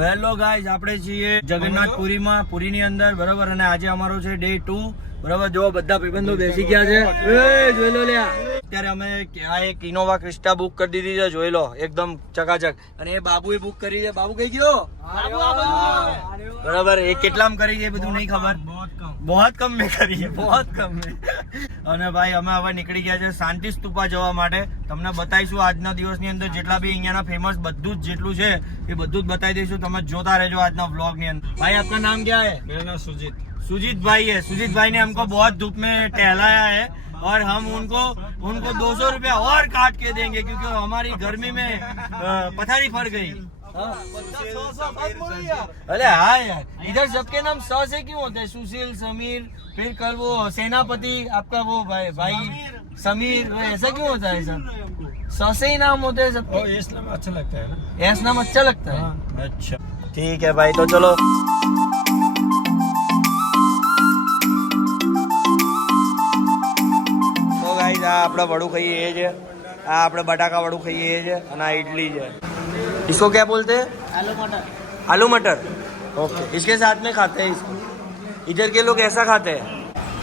Hello guys, આપણે છીએ જગન્નાથપુરીમાં, પુરીની અંદર, બરોબર. અને આજે અમારો છે ડે 2, બરોબર. જો બધા ભાઈબંધો બેસી ગયા છે, જોઈ લો લ્યા. અત્યારે અમે આ એક ઇનોવા ક્રિસ્ટા બુક કરી દીધી છે, જોઈ લો, એકદમ ચકાચક. અને એ બાબુએ બુક કરી છે. બાબુ કઈ ગયો? બરાબર. એ કેટલામ કરી છે એ બધું નહીં ખબર, बहुत कम में કરી છે, बहुत कम में. અને ભાઈ અમે હવે નીકળી ગયા છે શાંતિ સ્તૂપા જવા માટે. તમને બતાવીશું આજના દિવસની અંદર જેટલા બી અહીંયાના ફેમસ બધું જ જેટલું છે એ બધું જ બતાવી દઈશું. તમે જોતા રહેજો આજના व्लॉग ની અંદર. भाई आपका नाम क्या है? मेरा नाम सुजीत। सुजीत भाई है. सुजीत भाई ने हमको बहुत धूप में टहलाया है और हम उनको 200 रुपया और काट के देंगे क्योंकि हमारी गर्मी में पथारी फट गई. अरे हाँ यार, इधर सबके नाम स से क्यों होते हैं? सुशील, समीर, फिर कल वो सेनापति आपका वो भाई समीर, वो ऐसा क्यों होता है सर? स से ही नाम होते हैं सबके. एस नाम अच्छा लगता है ना? एस नाम अच्छा लगता है. हाँ। अच्छा ठीक है भाई, तो चलो. તો ગાઈસ આ આપણે વડું ખાઈએ એ છે, આ આપણે બટાકા વડું ખાઈએ એ છે, અને આ इडली છે. इसको क्या बोलते हैं? आलू मटर. आलू मटर, ओके. इसके साथ में खाते हैं इसको. इधर के लोग ऐसा खाते हैं.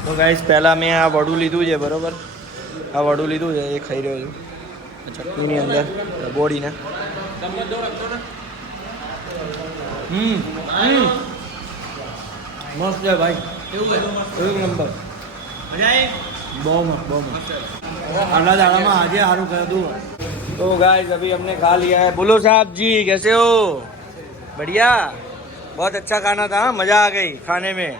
तो गाइस પહેલા મેં આ વડું લીધું છે, બરોબર. આ વડું લીધું છે, એ ખાઈ રહ્યો છું ચટણીની અંદર બોડીને. મસ્ત છે ભાઈ, એક નંબર. બહુ મસ્ત, બહુ મસ્ત. आला दाड़ा में आज हारू कर दूँ. तो गाइस अभी हमने खा लिया है. बोलो साहब जी, कैसे हो? बढ़िया, बहुत अच्छा खाना था. मजा आ गई खाने में.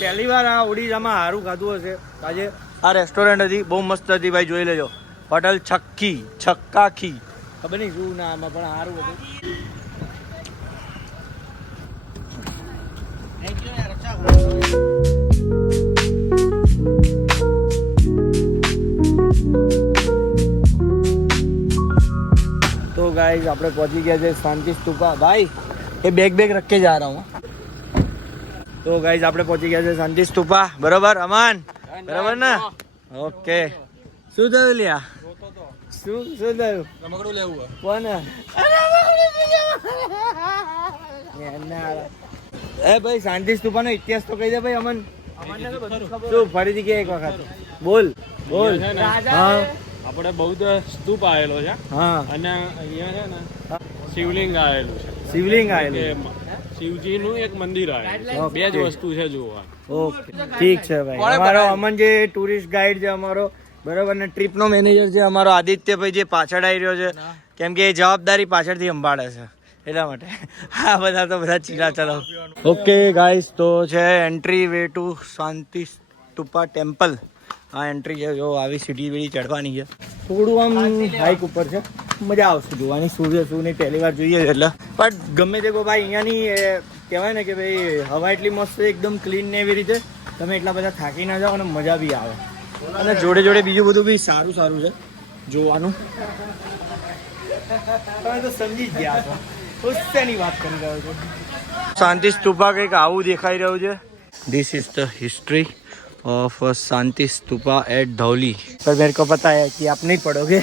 પહેલી વાર આ ઓડિશામાં હારું ખાધું હશે આજે. આ રેસ્ટોરન્ટ હતી, બહુ મસ્ત હતી ભાઈ, જોઈ લેજો. હોટલ છક્કાખી, ખબર નહીં શું નામ, પણ સારું હતું. तो गाइस આપણે પહોંચી ગયા છે શાંતિ સ્તૂપા. ભાઈ એ બેગ રખ के जा रहा हूँ. તો ગાઈસ આપણે પહોંચી ગયા છે શાંતિ સ્તૂપા, બરોબર. અમન બરોબર ને? ઓકે. શું થયું લ્યા? શું થયું? રમકડું લેવું કોને? એ ભાઈ શાંતિ સ્તૂપાનો ઇતિહાસ તો કહી દે ભાઈ અમન. શું ફરીથી કે એક વખત બોલ. હા, આપણે બૌદ્ધ સ્તૂપ આવેલો છે. હા. અને અહીંયા છે ને શિવલિંગ આવેલું છે. શિવલિંગ આવેલું. શિવજી નું એક મંદિર આવેલું. બે જ વસ્તુ છે જોવા. ઓકે, ઠીક છે ભાઈ. અમારો અમન જે ટુરિસ્ટ ગાઈડ છે અમારો, બરોબર, ને ટ્રીપ નો મેનેજર છે અમારો આદિત્યભાઈ, જે પાછળ આવી રહ્યો છે કેમ કે એ જવાબદારી પાછળથી સંભાળે છે એટલા માટે. હા, બધા ચીલા ચલાવ. ઓકે ગાઈસ, તો છે entry way to Shanti Stupa temple. આ એન્ટ્રી છે, જો આવી સીડી વીડી ચડવાની છે. થોડું આમ હાઈક ઉપર છે, મજા આવશે જોવાની. સૂર્ય શું નહીં, પહેલી વાર જોઈએ એટલે. પણ ગમે તે ભાઈ અહીંયાની કહેવાય ને કે ભાઈ હવા એટલી મસ્ત, એકદમ ક્લીન ને એવી રીતે તમે એટલા બધા થાકી ના જાઓ અને મજા બી આવે. અને જોડે જોડે બીજું બધું બી સારું છે જોવાનું. તમે તો સમજી જ ગયા છો ઉસ્સેની વાત કરી રહ્યો છો. શાંતિ સ્તૂપા કંઈક આવું દેખાઈ રહ્યું છે. This is the history of Shanti Stupa at Dhauli. पर मेरे को पता है कि आप नहीं पढ़ोगे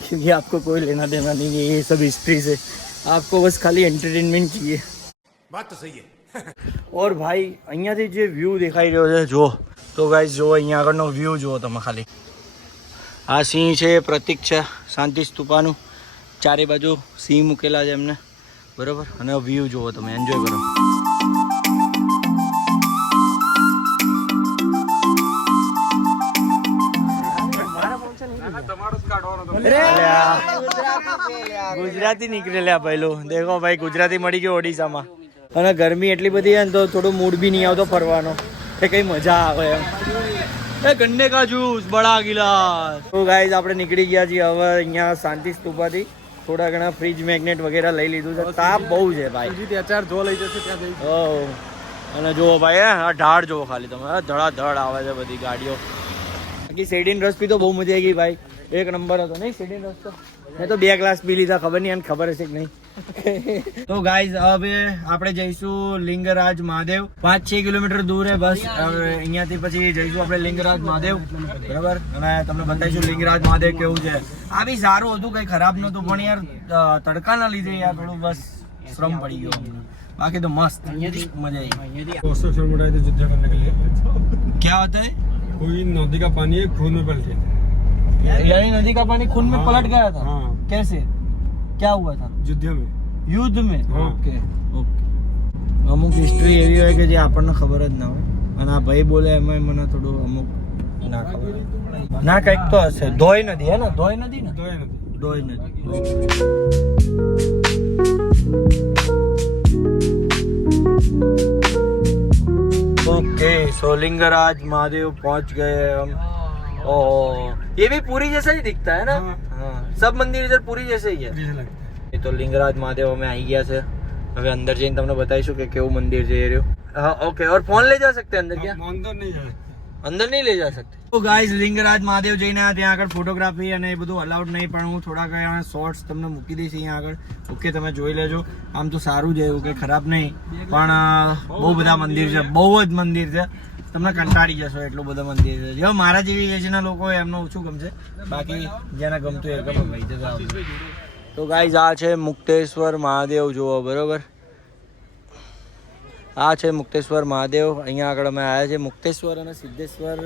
क्योंकि आपको कोई लेना देना नहीं है ये सब हिस्ट्री से. आपको बस खाली एंटरटेनमेंट चाहिए. बात तो सही है. और भाई અહીંયાથી જે વ્યૂ દેખાઈ રહ્યો છે જો, તો ગાઈસ જો અહીંયા આગળનો વ્યૂ જુઓ તમે ખાલી. આ સિંહ છે, પ્રતીક છે શાંતિ સ્તૂપાનું. ચારે બાજુ સિંહ મૂકેલા છે એમને, બરોબર. અને વ્યૂ જુઓ તમે, એન્જોય કરો. ગુજરાતી નીકળેલા પહેલો. દેખો ભાઈ, ગુજરાતી મળી ગયો ઓડિશામાં. અને ગરમી એટલી બધી છે ને તો થોડું મૂડ બી નહીં આવતો ફરવાનો, એ કઈ મજા આવે એમ. એ ગન્ને કા જૂસ બડા ગિલાસ. તો ગાઈઝ આપણે નીકળી ગયા છીએ હવે અહીંયા શાંતિ સ્તૂપાથી. થોડા ઘણા ફ્રીજ મેગ્નેટ વગેરે લઈ લીધું છે. તાપ બહુ છે ભાઈ. અત્યારે જો લઈ જશે ત્યાં જઈ. અને જુઓ ભાઈ, આ ઢાળ જુઓ ખાલી તમે, ધડાધડ આવે છે બધી ગાડીઓ. બાકી શેરડીન રસ પી તો બહુ મજા આવી ગઈ ભાઈ, એક નંબર હતો નહીં શેરડીન રસ તો. મેં તો 2 ગ્લાસ પી લીધા, ખબર નહીં એને ખબર હશે કે નહીં. તો ગાઈઝ હવે આપણે જઈશું લિંગરાજ મહાદેવ 5-6 કિલોમીટર દૂર હે બસ. હવે અહીંયાથી પછી જઈશું આપણે લિંગરાજ મહાદેવ બરાબર. અને તમને બતાવીશું લિંગરાજ મહાદેવ કેવું છે. આ બી સારું હતું, કઈ ખરાબ નતું, પણ યાર તડકાના લીધે યાર થોડું બસ શ્રમ પડી ગયો. बाकी तो मस्त मजा आई. 200 किलोमीटर है युद्ध करने के लिए. क्या होता है? कोई नदी का पानी खून में पलटे. यानी नदी का पानी खून में पलट गया था. हाँ. कैसे? क्या हुआ था? युद्ध में. Okay okay. અમુક હિસ્ટ્રી એવી હોય કે જે આપણને ખબર જ ના હોય, અને આ ભાઈ બોલે એમાં મને થોડું અમુક ના ખબર ના. કંઈક તો હશે. ધોઈ નદી હે ને? ધોઈ નદી ને? ધોઈ નદી. ओके सो लिंगराज महादेव पहुंच गए हम. ओह ये भी पूरी जैसा ही दिखता है ना? हाँ सब मंदिर इधर पूरी जैसे ही है. तो लिंगराज महादेव અમે આવી ગયા છે. હવે અંદર જઈને તમને બતાવીશું કે કેવું મંદિર છે એ રહ્યું. हाँ ओके. और फोन ले जा सकते हैं अंदर क्या? અંદર નહીં લઈ જા सकते. તો ગાઈઝ લિંગરાજ મહાદેવ જઈને ત્યાં આગળ ફોટોગ્રાફી અને એ બધું અલાઉડ નહીં, પણ હું થોડાક શોર્ટ્સ તમને મૂકી દઈશ અહીંયા આગળ. ઓકે તમે જોઈ લેજો. આમ તો સારું છે, એવું કંઈ ખરાબ નહીં, પણ બહુ બધા મંદિર છે, બહુ જ મંદિર છે. તમને કંટાળી જશો એટલું બધું મંદિર છે. જો મારા જેવી એજના લોકો હોય એમને ઓછું ગમશે, બાકી જેને ગમતું એ ગમે ભાઈ. તો ગાઈઝ આ છે મુક્તેશ્વર મહાદેવ જુઓ બરોબર. આ છે મુક્તેશ્વર મહાદેવ. અહીંયા આગળ અમે આવ્યા છે. મુક્તેશ્વર અને સિદ્ધેશ્વર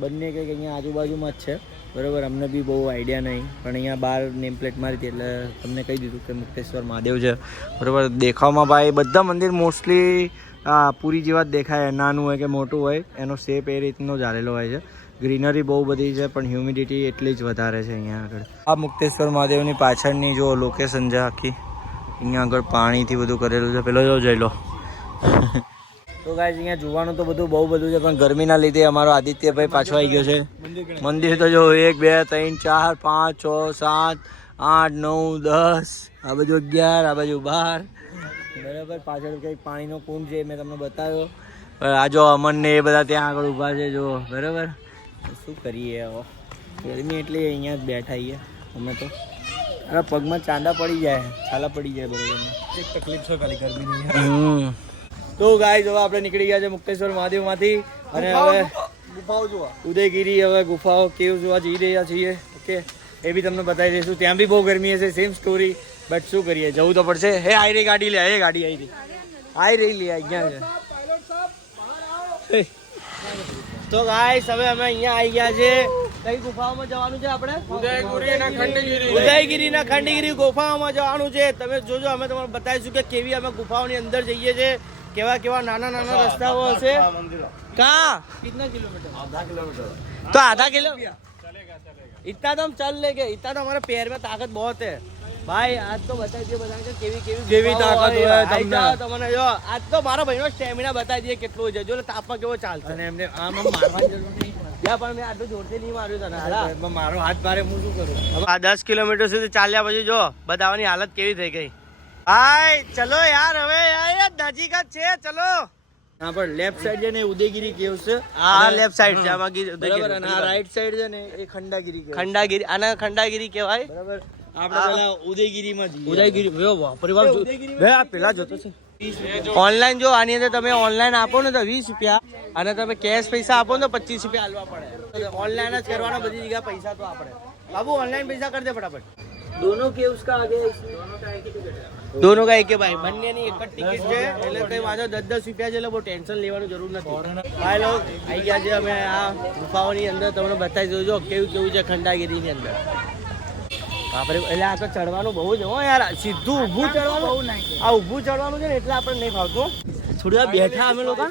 બંને કંઈક અહીંયા આજુબાજુમાં જ છે બરાબર. અમને બી બહુ આઈડિયા નહીં, પણ અહીંયા બહાર નેમ પ્લેટ મારી હતી એટલે તમને કહી દીધું કે મુક્તેશ્વર મહાદેવ છે બરાબર. દેખાવમાં ભાઈ બધા મંદિર મોસ્ટલી પૂરી જેવા જ દેખાય, નાનું હોય કે મોટું હોય, એનો શેપ એ રીતનો જ આલેલો હોય છે. ગ્રીનરી બહુ બધી છે, પણ હ્યુમિડિટી એટલી જ વધારે છે અહીંયા આગળ. આ મુક્તેશ્વર મહાદેવની પાછળની જો લોકેશન છે આખી, અહીંયા આગળ પાણીથી બધું કરેલું છે. પેલો જો જોઈ લો. તો ગાઈઝ અહીંયા જોવાનું તો બધું બહુ બધું છે, પણ ગરમીના લીધે અમારો આદિત્યભાઈ પાછો આવી ગયો છે. મંદિર તો જો 1 2 3 4 5 6 7 8 9 10, આ બાજુ 11, આ બાજુ 12 બરાબર. પાછળ કંઈક પાણીનો કુંડ છે, મેં તમને બતાવ્યો. આ જો અમન ને એ બધા ત્યાં આગળ ઊભા છે જો બરાબર. શું કરીએ હવે, ગરમી એટલી અહીંયા જ બેઠા છીએ અમે તો. હવે પગમાં ચાંદા પડી જાય, છાલા પડી જાય બરાબર. એક તકલીફ છે ખાલી ગરમીની. તો ગાઈઝ હવે આપણે નીકળી ગયા છે મુક્તેશ્વર મહાદેવમાંથી, અને હવે ગુફાઓ જોવા ઉદયગીરી હવે ગુફાઓ કેવું જોવા જઈ રહ્યા છીએ. ઓકે એ બી તમને બતાવી દઈશું. ત્યાં બી બહુ ગરમી હશે, સેમ સ્ટોરી, બટ શું કરીએ, જવું તો પડશે. હે આઈ રહી ગાડી, લે એ ગાડી આવી રહી લે અહીંયા છે. તો ગાઈઝ હવે અમે અહીંયા આવી ગયા છે. કઈ ગુફાઓમાં જવાનું છે આપણે? ઉદયગીરીના ખંડગીરી ગુફાઓમાં જવાનું છે. તમે જોજો, અમે તમને બતાવીશું કે કેવી અમે ગુફાઓની અંદર જઈએ છીએ, કેવા કેવા નાના નાના રસ્તાઓ હશે. कहाँ कितना किलोमीटर? आधा किलोमीटर. तो आधा किलो इतना तो हम चल लेंगे. इतना तो हमारे पैर में ताकत बहुत है भाई. आज तो बताई दिए કેવી તાકાત હોય તમને. તમને જો આજ તો મારા ભાઈનો સ્ટેમિના બતાવી દઈએ કેટલું છે. જો તાપમાં કેવો ચાલશે. અને એમને આમ મારવાની જરૂર નહીં. ત્યાં પણ મેં આટલું જોરથી નહીં માર્યું તને. મારો હાથ મારે હું શું કરું. આ 10 કિલોમીટર સુધી ચાલ્યા પછી જો બધાની હાલત કેવી થઈ ગઈ. ભાઈ ચલો યાર, હવે યાર નજીક જ છે. ચલો यहाँ पर लेफ्ट साइड है ने उदयगिरी केव्स છે. આ લેફ્ટ સાઈડ છે આમાં બરાબર. અને આ રાઈટ સાઈડ છે ને એ ખંડાગીરી કેવ્સ. ખંડાગીરી, આના ખંડાગીરી કહેવાય બરાબર. આપણે પેલા ઉદયગીરીમાં જઈએ. ઉદયગીરી વે પરિવાર વે આ પેલા જોતો છે. ઓનલાઈન જો આની અંદર તમે ઓનલાઈન આપો ને તો 20 રૂપિયા, અને તમે કેશ પૈસા આપો ને તો 25 રૂપિયા આલવા પડે. ઓનલાઈન જ કરવાના બધી જગ્યા પૈસા તો આપણે. બાબુ ઓનલાइन पैसा कर दे फटाफट. दोनों के उसका आगे दोनों का एक है भाई. બંને ની એક જ ટિકિટ છે એટલે કઈ વાંધો 10-10 રૂપિયા છે એટલે બહુ ટેન્શન લેવાનું જરૂર નથી. ભાઈ લોગ આવી ગયા છે. અમે આ ગુફાઓની અંદર તમને બતાવી દઉં જો કેવું છે ખંડાગીરીની અંદર. આપણે એટલે આ તો ચડવાનું બહુ જ હો યાર. સીધું ઊભું ચડવાનું બહુ નહીં. આ ઊભું ચડવાનું છે ને એટલે આપણે નહીં ફાવતું. થોડી વાર બેઠા અમે લોકો,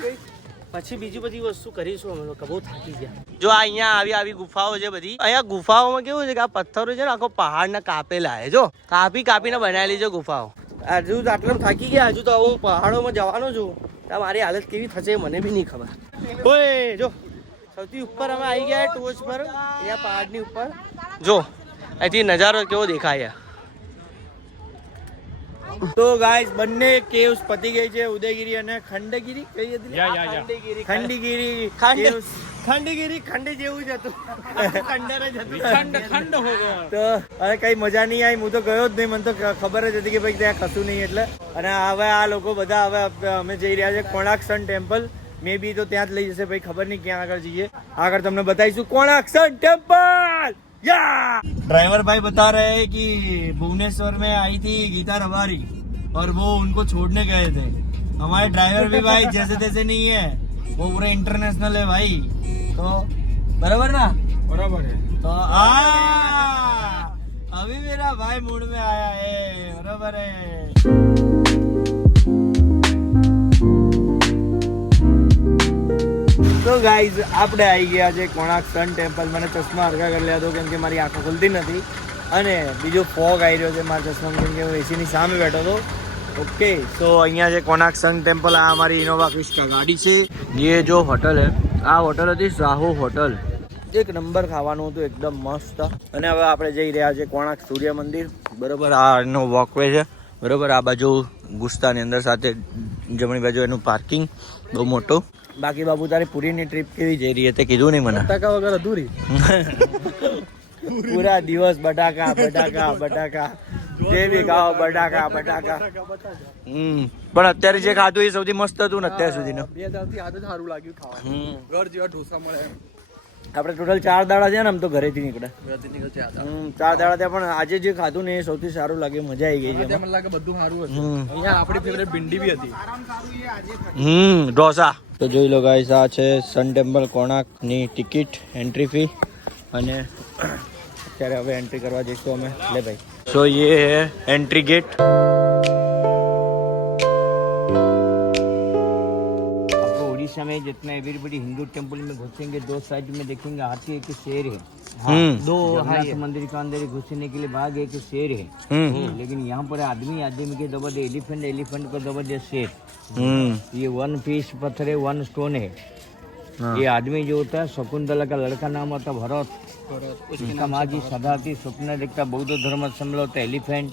પછી બીજી બધી વસ્તુ કરીશું અમે લોકો. બહુ થાકી ગયા. જો અહીંયા આવી ગુફાઓ છે બધી. અહીંયા ગુફાઓમાં કેવું છે કે આ પથ્થરો છે ને આખો પહાડના કાપેલા છે. જો કાપીને બનાવેલી છે ગુફાઓ. હજુ આટલા થાકી ગયા. હજુ તો હું પહાડોમાં જવાનો છું. તો મારી હાલત કેવી થશે મને બી નહીં ખબર. ઓય જો સૌથી ઉપર અમે આવી ગયા ટોચ પર, અહીંયા પહાડની ઉપર. જો અહીંથી નજારો કેવો દેખાય. તો ગાઈસ બંને કેવ્સ પતી ગઈ છે, ઉદયગીરી અને ખંડગીરી કઈ હતી? ખંડીગીરી caves. ખંડી જેવું જ હતું. ખંડર જ હતું. ખંડ હો ગયો. તો હવે કઈ મજા નહીં આવી, હું તો ગયો જ નહીં, મને તો ખબર જ હતી કે ભાઈ ત્યાં કશું નહીં એટલે. અને હવે આ લોકો બધા હવે અમે જઈ રહ્યા છે કોણાર્ક સન ટેમ્પલ. મે બી તો ત્યાં જ લઈ જશે ભાઈ, ખબર નહીં ક્યાં આગળ જઈએ. આગળ તમને बताइए कोणार्क सन टेम्पल. या ड्राइवर भाई बता रहे हैं कि भुवनेश्वर में आई थी गीता रबारी और वो उनको छोड़ने गए थे. हमारे ड्राइवर भी भाई जैसे तैसे नहीं है, वो पूरे इंटरनेशनल है भाई. तो बराबर ना? बराबर है. तो अभी मेरा भाई मूड में आया है. बराबर है. તો ગાઈઝ આપણે આવી ગયા છે કોણાર્ક સન ટેમ્પલ. મને ચશ્મા હરખા કરી લેવા દો કેમ કે મારી આંખો ખુલતી નથી, અને બીજો ફોગ આવી રહ્યો છે મારા ચશ્મા કેમ કે હું એસીની સામે બેઠો હતો. ઓકે, સો અહીંયા છે કોણાર્ક સન ટેમ્પલ. આ અમારી ઇનોવા ક્રિસ્ટા ગાડી છે. ये जो होटल है, આ હોટલ હતી સાહુ હોટલ. એક નંબર ખાવાનું હતું, એકદમ મસ્ત. અને હવે આપણે જઈ રહ્યા છે કોણાર્ક સૂર્ય મંદિર. બરોબર, આ એનો વોકવે છે. બરોબર, આ બાજુ ગુસ્તાની અંદર સાથે જમણી બાજુ એનું પાર્કિંગ બહુ મોટું. બાકી બાબુ તારી પૂરીની ટ્રીપ કેવી જઈ રહી હતી કીધું નહીં મને. બટાકા વગર અધૂરી. પૂરા દિવસ બટાકા બટાકા બટાકા, જે બી ખાઓ બટાકા બટાકા. પણ અત્યારે જે ખાધું એ સૌથી મસ્ત હતું ને અત્યાર સુધીનું. 2 દાડાથી આજ જ સારું લાગ્યું ખાવાનું. ઘર જેવા ઢોસા મળે. આપણે ટોટલ 4 દાડા છે ને, આમ તો ઘરેથી નીકળ્યા. 4 દાડા ત્યાં, પણ આજે જે ખાધું ને એ સૌથી સારું લાગ્યું, મજા આવી ગઈ છે. મને લાગે બધું સારું હતું. અહીંયા આપણી ફેવરેટ ભીંડી બી હતી. ઢોસા. તો જોઈ લો ગાઈસ, આ છે સન ટેમ્પલ કોણાર્કની ટિકિટ, એન્ટ્રી ફી. અને અત્યારે હવે એન્ટ્રી કરવા જઈશું અમે. લે ભાઈ. સો ये है एंट्री गेट. आपको उड़ीसा में जितना एवरीबडी हिंदू टेम्पल में घुसेंगे, 2 साइड में देखेंगे हाथी एक शेर है. दो जगन्नाथ मंदिर के अंदर घुसने के लिए भाग एक शेर है. लेकिन यहाँ पर आदमी के दबा दे एलिफेंट को दबा दे शेर. ये 1 पीस पत्थर है, 1 स्टोन है. ये आदमी जो होता है, शकुंतला का लड़का नाम होता है भरत. उसका माँ जी सदा थी, स्वप्न देखता बौद्ध धर्म संभल होता है एलिफेंट.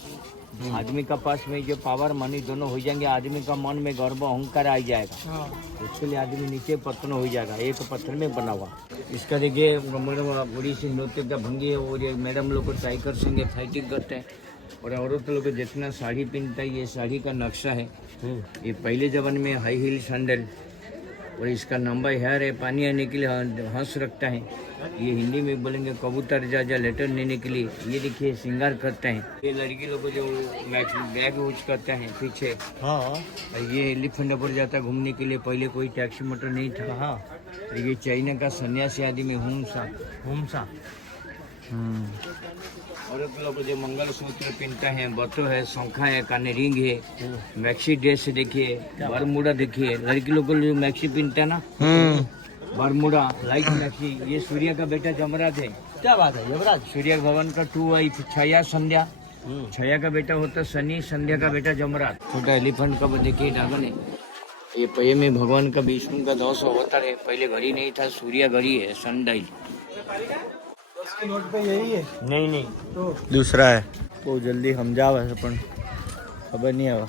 आदमी का पास में जो पावर मनी दोनों हो जाएंगे, आदमी का मन में गर्व अहंकार आ जाएगा. उसके लिए आदमी नीचे पत्थर हो जाएगा, एक पत्थर में बना हुआ. इसका देखिए उड़ीसी नृत्य का भंगी है, वो मैडम लोग को ट्राई कर सकेंगे, फाइटिंग करते हैं. और औरत लोग को जितना साड़ी पहनता है, ये साड़ी का नक्शा है. ये पहले जमाने में हाई हील सैंडल, और इसका लंबा हेयर है, पानी आने के लिए हंस रखता है. ये हिंदी में बोलेंगे कबूतर जा लेटर लेने के लिए. ये देखिए श्रृंगार करते हैं. ये लड़की लोग जो बैग यूज करते हैं पीछे. ये एलिफेंट पर जाता है घूमने के लिए. पहले कोई टैक्सी मोटर नहीं था. ये चाइना का सन्यासी आदमी हुमसा. औरत लोग जो मंगलसूत्र पहनता है, बतो है, शंखा है, काने रिंग है, मैक्सी ड्रेस देखिए, बरमूडा देखिए. लड़की लोग जो मैक्सी पहनता है ना, बरमूडा लाइट मैक्सी. ये सूर्य का बेटा जमरात है. क्या बात है यमराज? सूर्य भगवान का 2 वाइफ, छया संध्या. छया का बेटा होता शनि, संध्या का बेटा जमरात. छोटा एलिफेंट का देखिए ड्रैगन है. ये पहिए में भगवान का विष्णु का 2 अवतार है. पहले घड़ी नहीं था, सूर्य घड़ी है, सनडाइल. नोट पे यही है. नहीं तो दूसरा है. બહુ જલ્દી સમજાવે છે પણ ખબર નહીં આવે.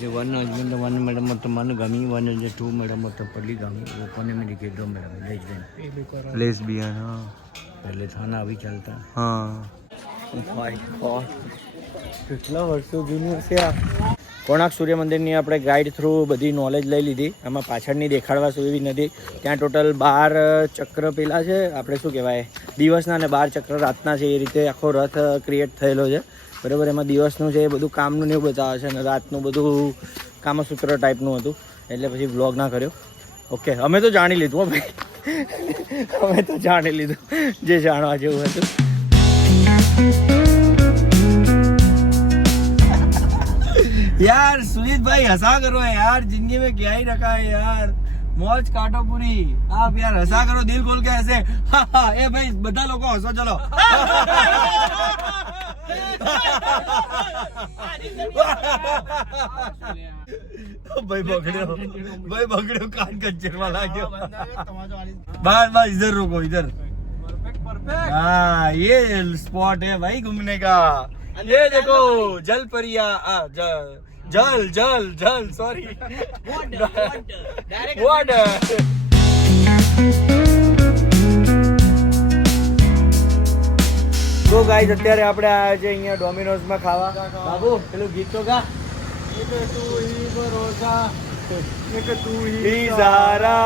જે 1 હસબન્ડ 1 મેડમ તો મને ગમી, 1 જે 2 મેડમ તો પલ્લી ગમી. वो कोने में लिखे 2 मैडम लेस्बियन. हाँ, पहले था ना, अभी चलता. हाँ, माय गॉड, કેટલા વર્ષો જૂનું છે આ. કોણાર્ક સૂર્ય મંદિરની આપણે ગાઈડ થ્રુ બધી નોલેજ લઈ લીધી. આમાં પાછળની દેખાડવા એવી નથી. ત્યાં ટોટલ 12 ચક્ર પેલા છે, આપણે શું કહેવાય, દિવસના, અને 12 ચક્ર રાતના છે. એ રીતે આખો રથ ક્રિએટ થયેલો છે. બરાબર, એમાં દિવસનું છે એ બધું કામનું ને એવું બતાવે છે, અને રાતનું બધું કામસૂત્ર ટાઈપનું હતું. એટલે પછી વ્લોગ ના કર્યો. ઓકે, અમે તો જાણી લીધું હો ભાઈ. અમે તો જાણી લીધું જે જાણવા જેવું હતું. यार सुनीत भाई हंसा करो यार, जिंदगी में क्या ही रखा है यार. मौज काटो पूरी आप यार, हंसा करो दिल खोल के ऐसे. ए भाई બધા લોકો હસો ચલો. भाई बगड़ो कान कच्चर वाला क्यों. बस इधर रुको, इधर. हाँ, ये स्पॉट है भाई घूमने का. ये देखो जल परिया जल जल जल सॉरी वाटर તો ગાઈસ અત્યારે આપણે આવ્યા છે અહીંયા ડોમિનોઝમાં ખાવા બાબુ પેલું ગીત તો ગા ही सारा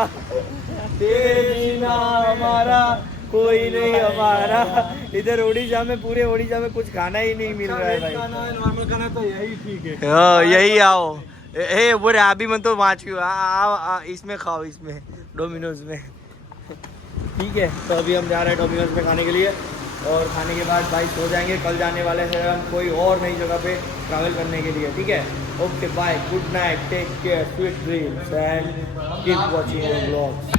तेरे बिना हमारा कोई नहीं हमारा इधर उड़ीसा में पूरे उड़ीसा में कुछ खाना ही नहीं मिल रहा है भाई नॉर्मल खाना तो यही ठीक है हाँ यही आओ हे बोले अभी मैं तो वाँच्यू इसमें खाओ इसमें डोमिनोज में ठीक है तो अभी हम जा रहे हैं डोमिनोज में खाने के लिए और खाने के बाद भाई सो जाएंगे कल जाने वाले हैं हम कोई और नई जगह पे ट्रैवल करने के लिए ठीक है okay bye good night take care sweet dreams and keep watching our vlogs